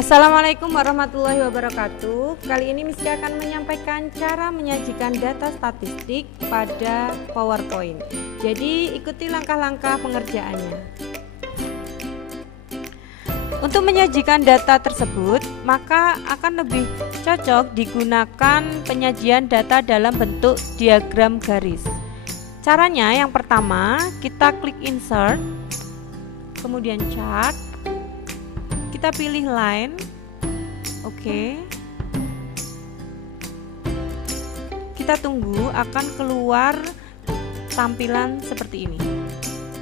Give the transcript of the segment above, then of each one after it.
Assalamualaikum warahmatullahi wabarakatuh. Kali ini Miski akan menyampaikan cara menyajikan data statistik pada PowerPoint. Jadi ikuti langkah-langkah pengerjaannya. Untuk menyajikan data tersebut, maka akan lebih cocok digunakan penyajian data dalam bentuk diagram garis. Caranya yang pertama, kita klik insert, kemudian chart. Kita pilih line, oke. Kita tunggu akan keluar tampilan seperti ini.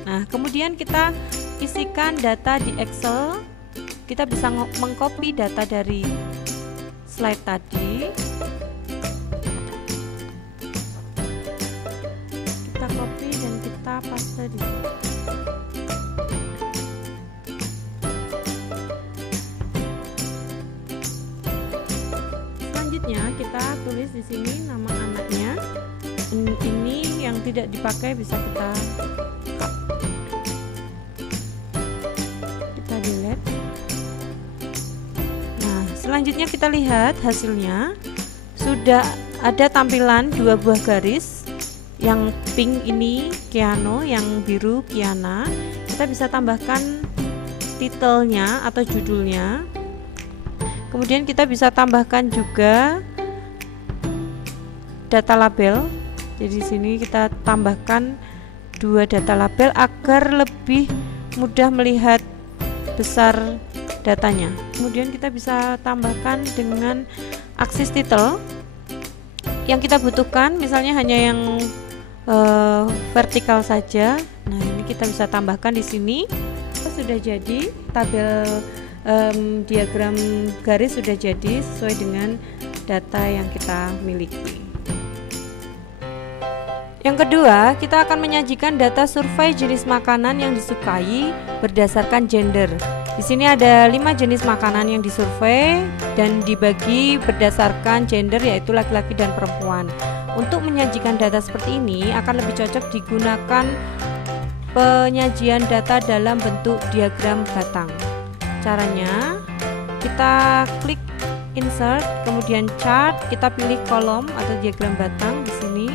Nah, kemudian kita isikan data di Excel. Kita bisa mengcopy data dari slide tadi. Kita copy dan kita paste di sini. Kita tulis di sini nama anaknya. Ini yang tidak dipakai bisa kita cut. Kita delete. Nah, selanjutnya kita lihat hasilnya. Sudah ada tampilan dua buah garis. Yang pink ini Keanu, yang biru Kiana. Kita bisa tambahkan titelnya atau judulnya. Kemudian kita bisa tambahkan juga data label. Jadi di sini kita tambahkan dua data label agar lebih mudah melihat besar datanya. Kemudian kita bisa tambahkan dengan aksis titel yang kita butuhkan, misalnya hanya yang vertikal saja. Nah, ini kita bisa tambahkan di sini. Sudah jadi tabel diagram garis, sudah jadi sesuai dengan data yang kita miliki. Yang kedua, kita akan menyajikan data survei jenis makanan yang disukai berdasarkan gender. Di sini ada 5 jenis makanan yang disurvei dan dibagi berdasarkan gender, yaitu laki-laki dan perempuan. Untuk menyajikan data seperti ini akan lebih cocok digunakan penyajian data dalam bentuk diagram batang. Caranya, kita klik insert, kemudian chart, kita pilih kolom atau diagram batang di sini.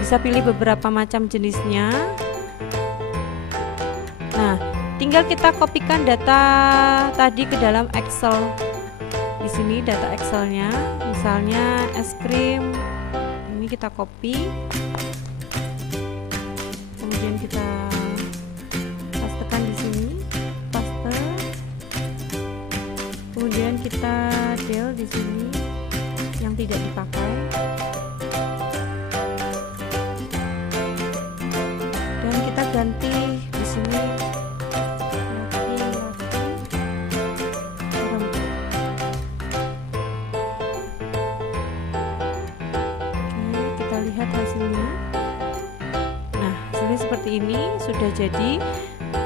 Bisa pilih beberapa macam jenisnya. Nah, tinggal kita kopikan data tadi ke dalam Excel. Di sini data Excelnya, misalnya es krim. Ini kita copy. Kemudian kita pastekan di sini, paste. Kemudian kita del di sini yang tidak dipakai. Ganti di sini kita lihat hasilnya. Nah, hasilnya seperti ini. Sudah jadi.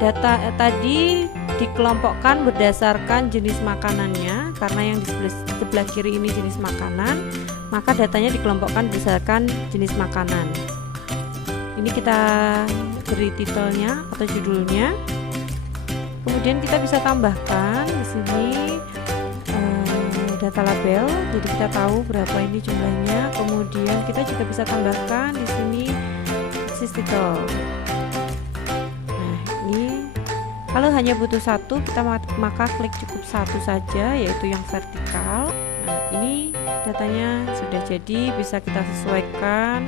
Data tadi dikelompokkan berdasarkan jenis makanannya, karena yang di sebelah kiri ini jenis makanan, maka datanya dikelompokkan berdasarkan jenis makanan. Ini kita beri titelnya atau judulnya. Kemudian kita bisa tambahkan di sini data label, jadi kita tahu berapa ini jumlahnya. Kemudian kita juga bisa tambahkan di sini aksis titel. Nah, ini kalau hanya butuh satu, kita maka klik cukup satu saja, yaitu yang vertikal. Nah, ini datanya sudah jadi, bisa kita sesuaikan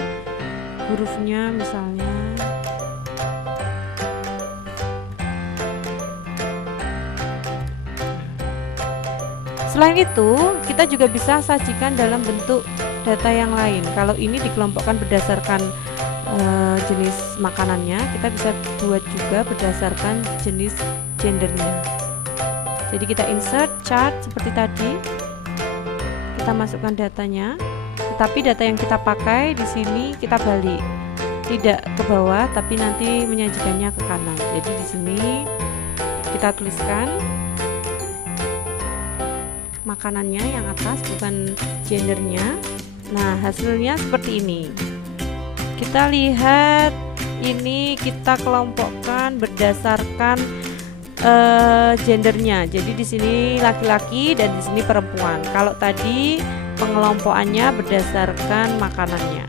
hurufnya misalnya. Selain itu, kita juga bisa sajikan dalam bentuk data yang lain. Kalau ini dikelompokkan berdasarkan jenis makanannya, kita bisa buat juga berdasarkan jenis gendernya. Jadi kita insert chart seperti tadi, kita masukkan datanya, tetapi data yang kita pakai di sini kita balik, tidak ke bawah, tapi nanti menyajikannya ke kanan. Jadi di sini kita tuliskan makanannya yang atas, bukan gendernya. Nah, hasilnya seperti ini. Kita lihat, ini kita kelompokkan berdasarkan gendernya. Jadi di sini laki-laki dan di sini perempuan. Kalau tadi pengelompokannya berdasarkan makanannya.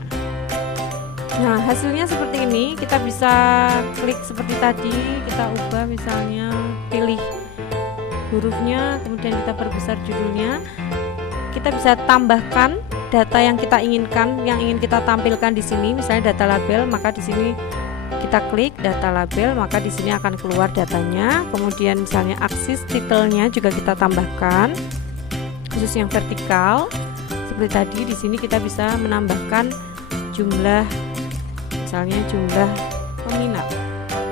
Nah, hasilnya seperti ini. Kita bisa klik seperti tadi, kita ubah misalnya pilih hurufnya, kemudian kita perbesar judulnya. Kita bisa tambahkan data yang kita inginkan, yang ingin kita tampilkan di sini, misalnya data label, maka di sini kita klik data label, maka di sini akan keluar datanya. Kemudian misalnya aksis titelnya juga kita tambahkan, khusus yang vertikal. Seperti tadi di sini kita bisa menambahkan jumlah, misalnya jumlah peminat.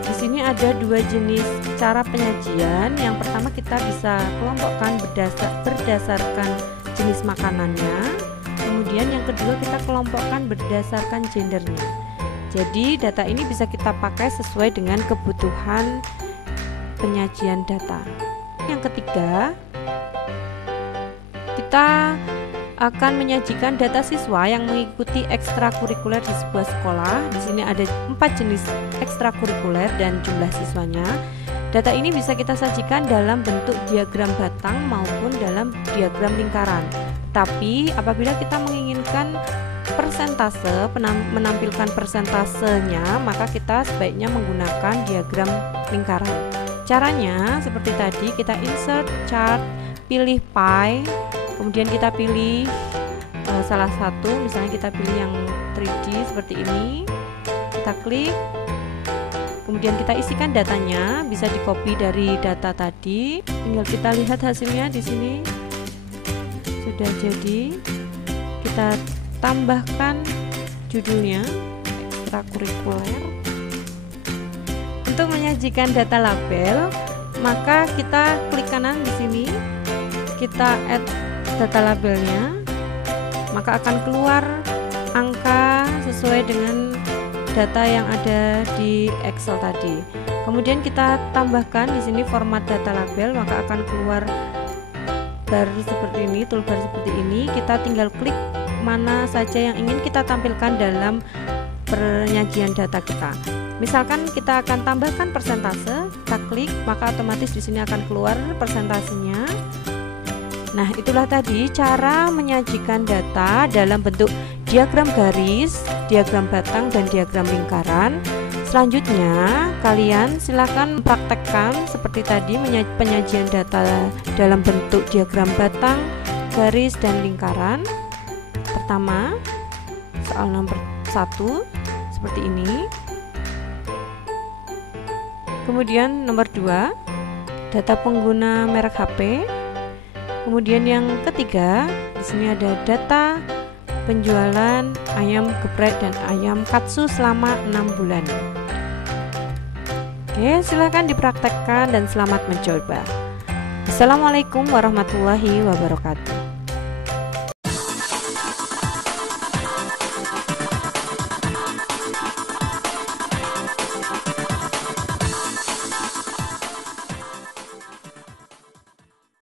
Di sini ada dua jenis cara penyajian. Yang pertama kita bisa kelompokkan berdasarkan jenis makanannya. Kemudian yang kedua kita kelompokkan berdasarkan gendernya. Jadi data ini bisa kita pakai sesuai dengan kebutuhan penyajian data. Yang ketiga, kita akan menyajikan data siswa yang mengikuti ekstrakurikuler di sebuah sekolah. Di sini ada 4 jenis ekstrakurikuler dan jumlah siswanya. Data ini bisa kita sajikan dalam bentuk diagram batang maupun dalam diagram lingkaran. Tapi apabila kita menginginkan persentase, menampilkan persentasenya, maka kita sebaiknya menggunakan diagram lingkaran. Caranya seperti tadi, kita insert chart, pilih pie, kemudian kita pilih salah satu, misalnya kita pilih yang 3D seperti ini, kita klik, kemudian kita isikan datanya, bisa di copy dari data tadi, tinggal kita lihat hasilnya di sini sudah jadi. Kita tambahkan judulnya ekstrakurikuler. Untuk menyajikan data label, maka kita klik kanan di sini, kita add data labelnya, maka akan keluar angka sesuai dengan data yang ada di Excel tadi. Kemudian kita tambahkan di sini format data label, maka akan keluar bar seperti ini, toolbar seperti ini. Kita tinggal klik mana saja yang ingin kita tampilkan dalam penyajian data kita. Misalkan kita akan tambahkan persentase, kita klik, maka otomatis di sini akan keluar persentasenya. Nah, itulah tadi cara menyajikan data dalam bentuk diagram garis, diagram batang, dan diagram lingkaran. Selanjutnya, kalian silakan praktekkan seperti tadi penyajian data dalam bentuk diagram batang, garis, dan lingkaran. Pertama, soal nomor 1 seperti ini. Kemudian nomor 2, data pengguna merek HP. Kemudian yang ketiga, di sini ada data penjualan ayam geprek dan ayam katsu selama 6 bulan. Oke, silakan dipraktekkan dan selamat mencoba. Assalamualaikum warahmatullahi wabarakatuh.